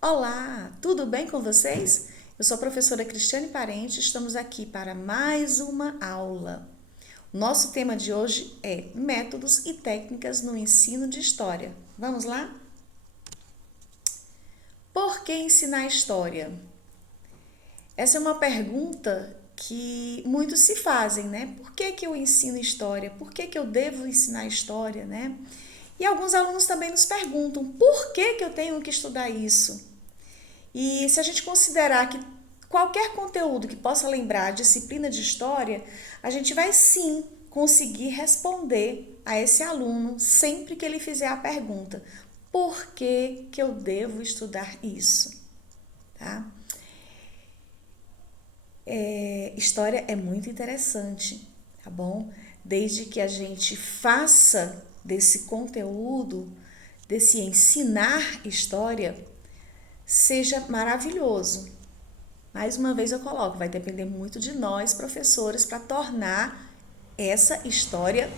Olá, tudo bem com vocês? Eu sou a professora Cristiane Parente, estamos aqui para mais uma aula. O nosso tema de hoje é métodos e técnicas no ensino de história. Vamos lá? Por que ensinar história? Essa é uma pergunta que muitos se fazem, né? Por que eu ensino história? Por que eu devo ensinar história, né? E alguns alunos também nos perguntam, por que eu tenho que estudar isso? E se a gente considerar que qualquer conteúdo que possa lembrar a disciplina de história, a gente vai sim conseguir responder a esse aluno sempre que ele fizer a pergunta: por que eu devo estudar isso? Tá? História é muito interessante, tá bom? Desde que a gente faça desse conteúdo, desse ensinar história, seja maravilhoso. Mais uma vez eu coloco, vai depender muito de nós, professores, para tornar essa história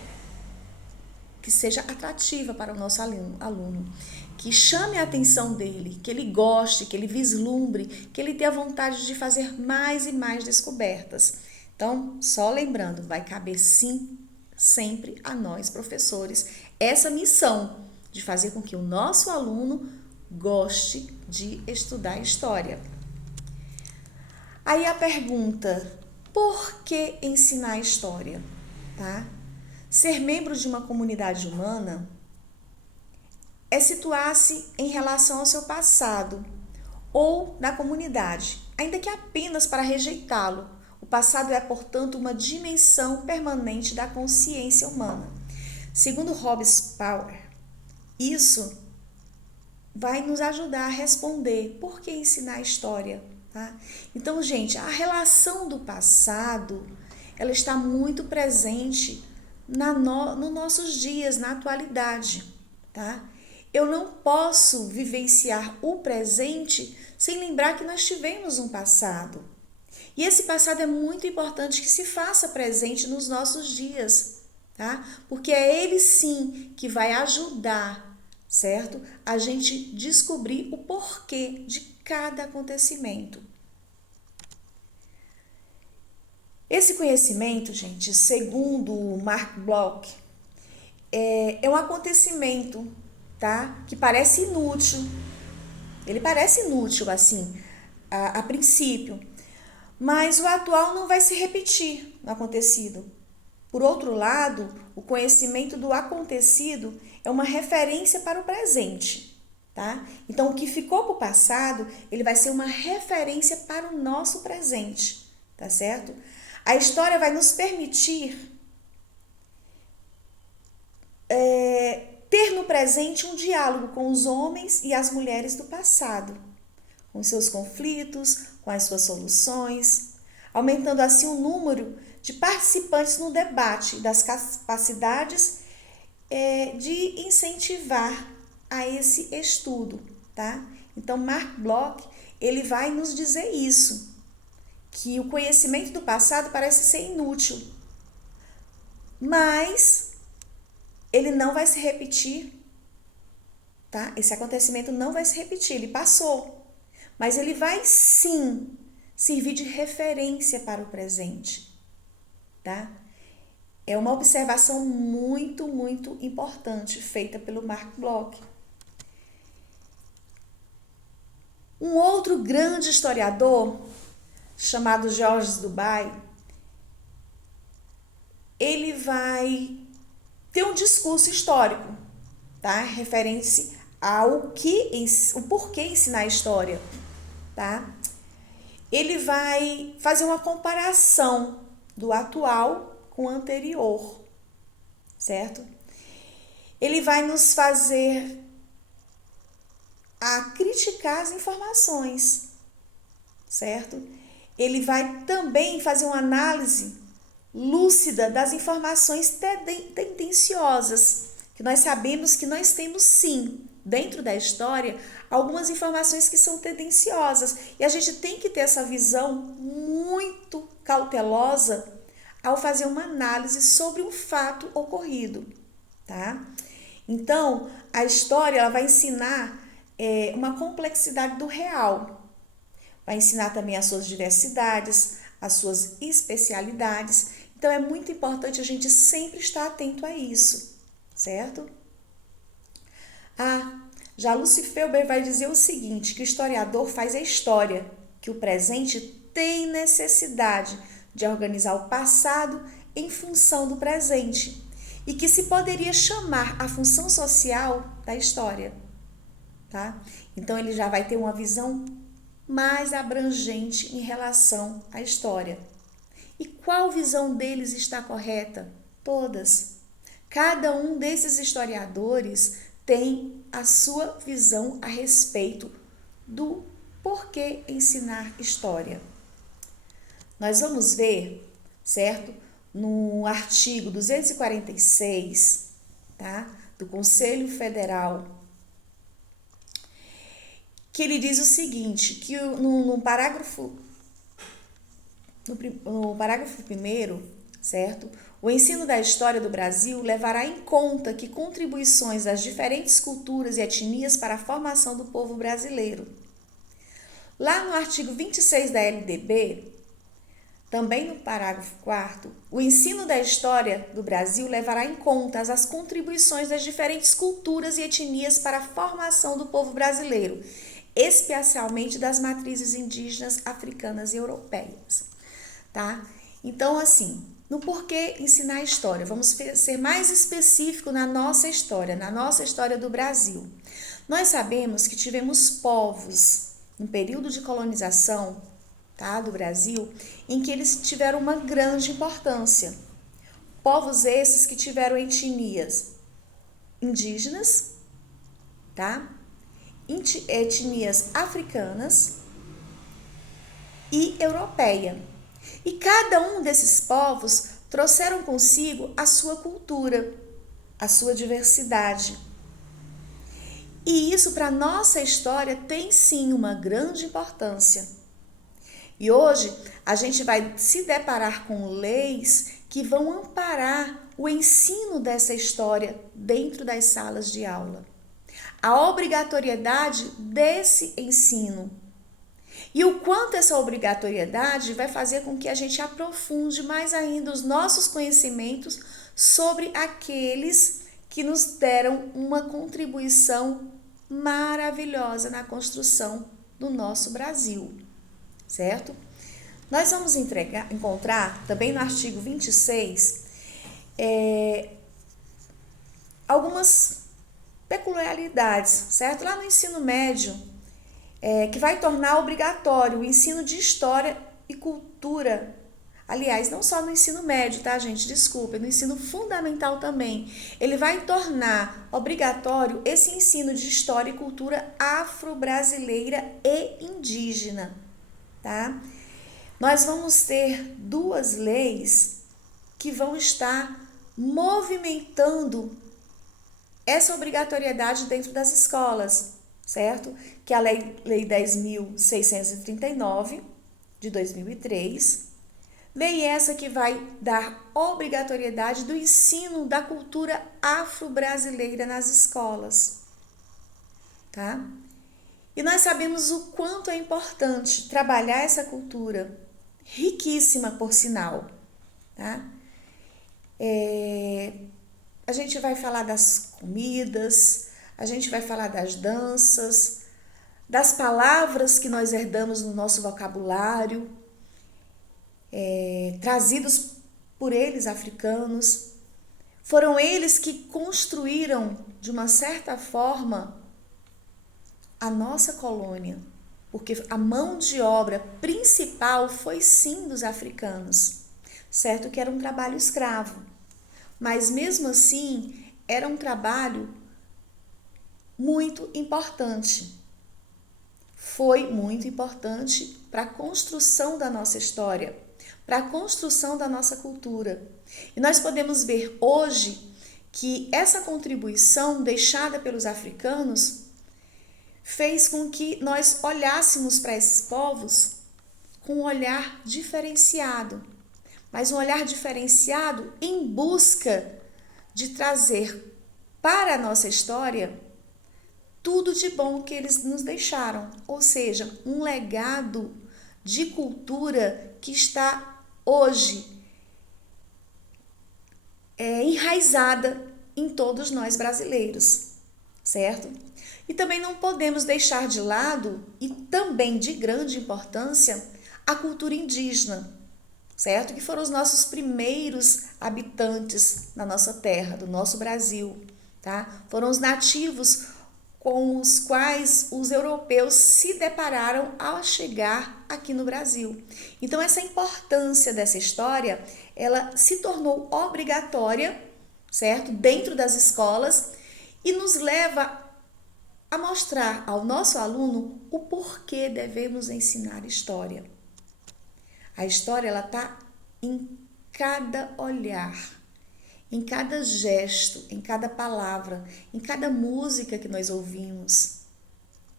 que seja atrativa para o nosso aluno, que chame a atenção dele, que ele goste, que ele vislumbre, que ele tenha vontade de fazer mais e mais descobertas. Então, só lembrando, vai caber sim, sempre a nós, professores, essa missão de fazer com que o nosso aluno goste de estudar história. Aí a pergunta, por que ensinar história? Tá? Ser membro de uma comunidade humana é situar-se em relação ao seu passado ou da comunidade, ainda que apenas para rejeitá-lo. O passado é, portanto, uma dimensão permanente da consciência humana. Segundo Hobsbawm, isso vai nos ajudar a responder por que ensinar história. Tá? Então, gente, a relação do passado ela está muito presente nos nossos dias, na atualidade. Tá? Eu não posso vivenciar o presente sem lembrar que nós tivemos um passado. E esse passado é muito importante que se faça presente nos nossos dias, tá? Porque é ele sim que vai ajudar, certo? A gente descobrir o porquê de cada acontecimento. Esse conhecimento, gente, segundo Mark Bloch, é um acontecimento, tá? Que parece inútil. Ele parece inútil, assim, a princípio. Mas o atual não vai se repetir no acontecido. Por outro lado, o conhecimento do acontecido é uma referência para o presente, tá? Então, o que ficou para o passado, ele vai ser uma referência para o nosso presente, tá certo? A história vai nos permitir ter no presente um diálogo com os homens e as mulheres do passado, com seus conflitos, com as suas soluções, aumentando assim o número de participantes no debate das capacidades de incentivar a esse estudo, tá? Então, Mark Bloch, ele vai nos dizer isso, que o conhecimento do passado parece ser inútil, mas ele não vai se repetir, tá? Esse acontecimento não vai se repetir, ele passou, mas ele vai sim servir de referência para o presente, tá? É uma observação muito, muito importante feita pelo Mark Bloch. Um outro grande historiador, chamado Georges Duby, ele vai ter um discurso histórico, tá? Referente ao o porquê ensinar história, tá? Ele vai fazer uma comparação do atual com o anterior, certo? Ele vai nos fazer a criticar as informações, certo? Ele vai também fazer uma análise lúcida das informações tendenciosas, que nós sabemos que nós temos sim, dentro da história, algumas informações que são tendenciosas, e a gente tem que ter essa visão muito cautelosa ao fazer uma análise sobre um fato ocorrido, tá? Então, a história ela vai ensinar uma complexidade do real. Vai ensinar também as suas diversidades, as suas especialidades. Então, é muito importante a gente sempre estar atento a isso, certo? Já Lucy Felber vai dizer o seguinte, que o historiador faz a história, que o presente tem necessidade de organizar o passado em função do presente e que se poderia chamar a função social da história, tá? Então, ele já vai ter uma visão mais abrangente em relação à história. E qual visão deles está correta? Todas. Cada um desses historiadores tem a sua visão a respeito do porquê ensinar história. Nós vamos ver, certo? No artigo 246, tá? Do Conselho Federal, que ele diz o seguinte, que no parágrafo 1º, certo? O ensino da história do Brasil levará em conta que contribuições das diferentes culturas e etnias para a formação do povo brasileiro. Lá no artigo 26 da LDB, também no parágrafo 4º, o ensino da história do Brasil levará em conta as contribuições das diferentes culturas e etnias para a formação do povo brasileiro, especialmente das matrizes indígenas, africanas e europeias, tá? Então, assim, no porquê ensinar a história, vamos ser mais específico na nossa história do Brasil. Nós sabemos que tivemos povos, no período de colonização, tá, do Brasil, em que eles tiveram uma grande importância. Povos esses que tiveram etnias indígenas, tá? Etnias africanas e europeia. E cada um desses povos trouxeram consigo a sua cultura, a sua diversidade. E isso para a nossa história tem sim uma grande importância. E hoje a gente vai se deparar com leis que vão amparar o ensino dessa história dentro das salas de aula. A obrigatoriedade desse ensino. E o quanto essa obrigatoriedade vai fazer com que a gente aprofunde mais ainda os nossos conhecimentos sobre aqueles que nos deram uma contribuição maravilhosa na construção do nosso Brasil, certo? Nós vamos encontrar também no artigo 26 algumas peculiaridades, certo? Lá no ensino médio, que vai tornar obrigatório o ensino de história e cultura. Aliás, não só no ensino médio, tá, gente? Desculpa, no ensino fundamental também. Ele vai tornar obrigatório esse ensino de história e cultura afro-brasileira e indígena, tá? Nós vamos ter duas leis que vão estar movimentando essa obrigatoriedade dentro das escolas, certo? Que é a Lei 10.639, de 2003. Lei essa que vai dar obrigatoriedade do ensino da cultura afro-brasileira nas escolas, tá? E nós sabemos o quanto é importante trabalhar essa cultura, riquíssima por sinal, tá? A gente vai falar das comidas, a gente vai falar das danças, das palavras que nós herdamos no nosso vocabulário, trazidos por eles, africanos. Foram eles que construíram, de uma certa forma, a nossa colônia, porque a mão de obra principal foi sim dos africanos, certo que era um trabalho escravo, mas mesmo assim era um trabalho muito importante. Foi muito importante para a construção da nossa história, para a construção da nossa cultura. E nós podemos ver hoje que essa contribuição deixada pelos africanos fez com que nós olhássemos para esses povos com um olhar diferenciado, mas um olhar diferenciado em busca de trazer para a nossa história tudo de bom que eles nos deixaram, ou seja, um legado de cultura que está hoje enraizada em todos nós brasileiros, certo? E também não podemos deixar de lado, e também de grande importância, a cultura indígena, certo? Que foram os nossos primeiros habitantes na nossa terra, do nosso Brasil, tá? Foram os nativos com os quais os europeus se depararam ao chegar aqui no Brasil. Então, essa importância dessa história, ela se tornou obrigatória, certo? Dentro das escolas e nos leva a mostrar ao nosso aluno o porquê devemos ensinar história. A história, ela está em cada olhar, em cada gesto, em cada palavra, em cada música que nós ouvimos,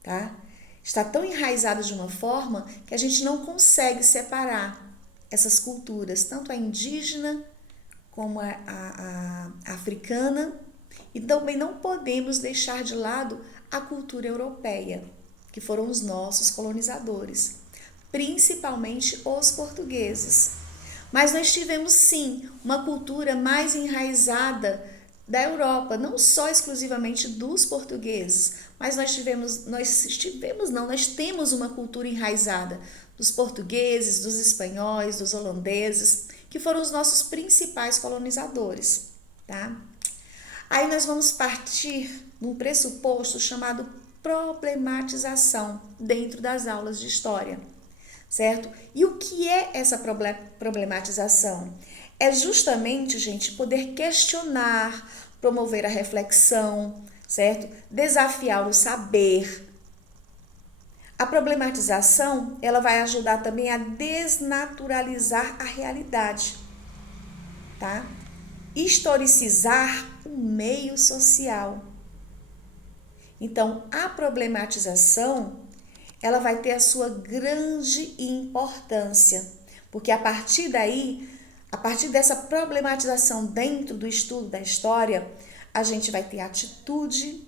tá? Está tão enraizada de uma forma que a gente não consegue separar essas culturas, tanto a indígena como a africana, e também não podemos deixar de lado a cultura europeia, que foram os nossos colonizadores, principalmente os portugueses. Mas nós tivemos sim uma cultura mais enraizada da Europa, não só exclusivamente dos portugueses, mas nós temos uma cultura enraizada dos portugueses, dos espanhóis, dos holandeses, que foram os nossos principais colonizadores, tá? Aí nós vamos partir num pressuposto chamado problematização dentro das aulas de história, certo? E o que é essa problematização? É justamente, gente, poder questionar, promover a reflexão, certo? Desafiar o saber. A problematização, ela vai ajudar também a desnaturalizar a realidade, tá? Historicizar o meio social. Então, a problematização, ela vai ter a sua grande importância, porque a partir daí, a partir dessa problematização dentro do estudo da história, a gente vai ter atitude,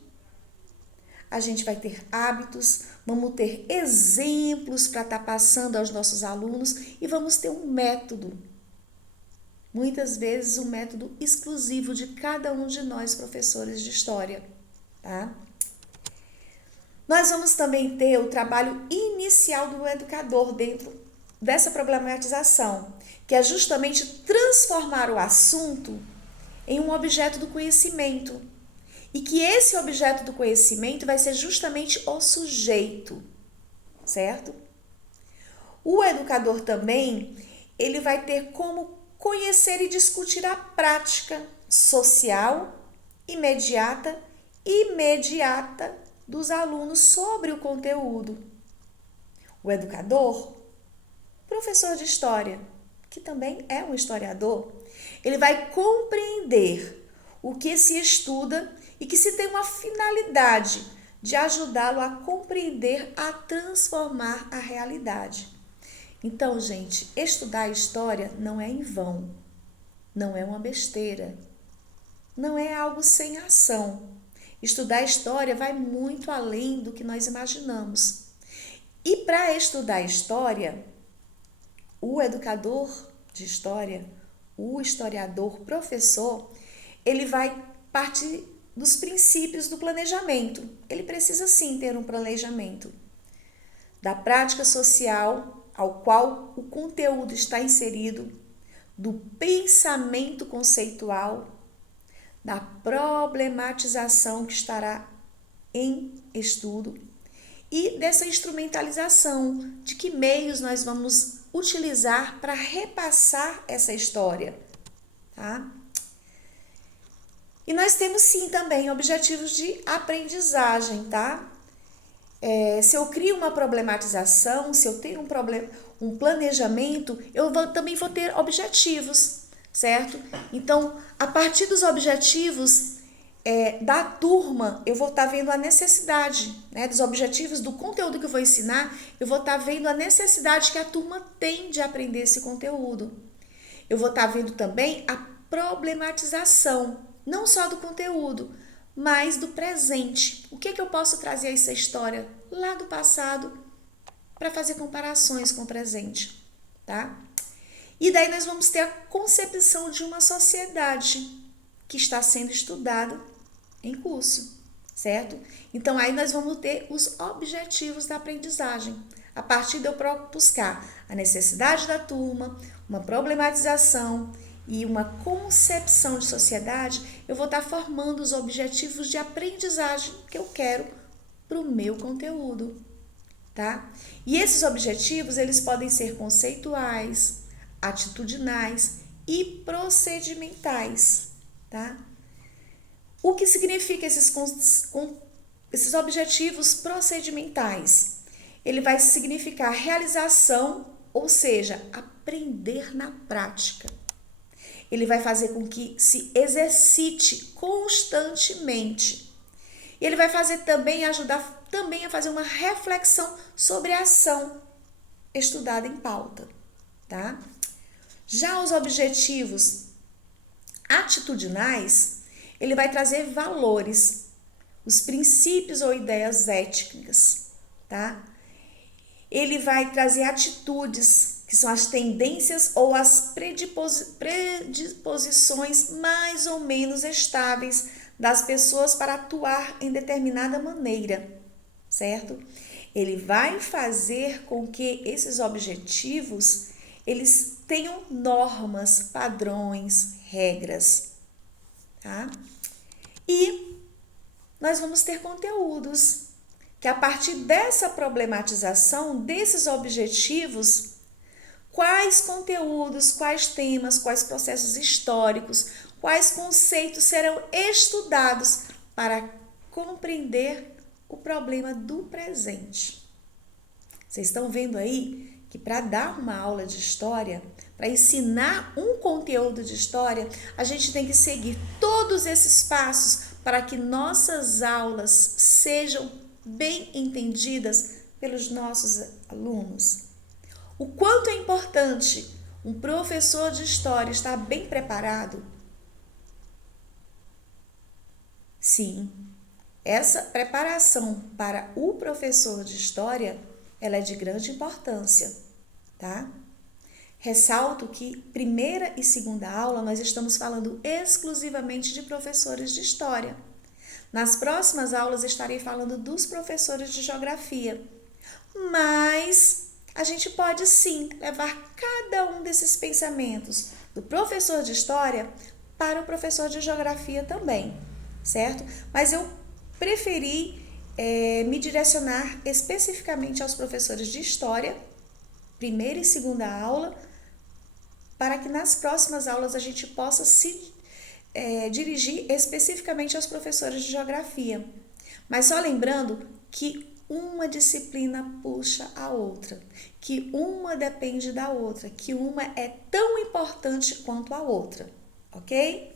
a gente vai ter hábitos, vamos ter exemplos para estar passando aos nossos alunos e vamos ter um método. Muitas vezes um método exclusivo de cada um de nós, professores de história, tá? Nós vamos também ter o trabalho inicial do educador dentro dessa problematização, que é justamente transformar o assunto em um objeto do conhecimento. E que esse objeto do conhecimento vai ser justamente o sujeito, certo? O educador também, ele vai ter como conhecer e discutir a prática social imediata dos alunos sobre o conteúdo. O educador, professor de história, que também é um historiador, ele vai compreender o que se estuda e que se tem uma finalidade de ajudá-lo a compreender, a transformar a realidade. Então, gente, estudar a história não é em vão, não é uma besteira, não é algo sem ação. Estudar a história vai muito além do que nós imaginamos. E para estudar a história, o educador de história, o historiador, professor, ele vai partir dos princípios do planejamento. Ele precisa sim ter um planejamento da prática social ao qual o conteúdo está inserido, do pensamento conceitual, da problematização que estará em estudo e dessa instrumentalização, de que meios nós vamos utilizar para repassar essa história, tá? E nós temos sim também objetivos de aprendizagem, tá? Se eu crio uma problematização, se eu tenho um planejamento, também vou ter objetivos, certo? Então, a partir dos objetivos da turma, eu vou estar vendo a necessidade, né? Dos objetivos do conteúdo que eu vou ensinar, eu vou estar vendo a necessidade que a turma tem de aprender esse conteúdo. Eu vou estar vendo também a problematização, não só do conteúdo, mas do presente. O que eu posso trazer a essa história lá do passado para fazer comparações com o presente, tá? E daí nós vamos ter a concepção de uma sociedade que está sendo estudado em curso, certo? Então aí nós vamos ter os objetivos da aprendizagem. A partir de eu buscar a necessidade da turma, uma problematização e uma concepção de sociedade, eu vou estar formando os objetivos de aprendizagem que eu quero para o meu conteúdo, tá? E esses objetivos, eles podem ser conceituais, atitudinais e procedimentais, tá? O que significa esses objetivos procedimentais? Ele vai significar realização, ou seja, aprender na prática. Ele vai fazer com que se exercite constantemente. E ele vai fazer também, ajudar também a fazer uma reflexão sobre a ação estudada em pauta, tá? Já os objetivos atitudinais, ele vai trazer valores, os princípios ou ideias éticas, tá? Ele vai trazer atitudes, que são as tendências ou as predisposições mais ou menos estáveis das pessoas para atuar em determinada maneira, certo? Ele vai fazer com que esses objetivos, eles tenham normas, padrões, regras, tá? E nós vamos ter conteúdos que a partir dessa problematização, desses objetivos, quais conteúdos, quais temas, quais processos históricos, quais conceitos serão estudados para compreender o problema do presente. Vocês estão vendo aí que para dar uma aula de história, para ensinar um conteúdo de história, a gente tem que seguir todos esses passos para que nossas aulas sejam bem entendidas pelos nossos alunos. O quanto é importante um professor de história estar bem preparado? Sim, essa preparação para o professor de história, ela é de grande importância, tá? Ressalto que primeira e segunda aula nós estamos falando exclusivamente de professores de história. Nas próximas aulas estarei falando dos professores de geografia, mas a gente pode sim levar cada um desses pensamentos do professor de história para o professor de geografia também, certo? Mas eu preferi me direcionar especificamente aos professores de história, primeira e segunda aula, para que nas próximas aulas a gente possa se dirigir especificamente aos professores de geografia. Mas só lembrando que uma disciplina puxa a outra, que uma depende da outra, que uma é tão importante quanto a outra, ok?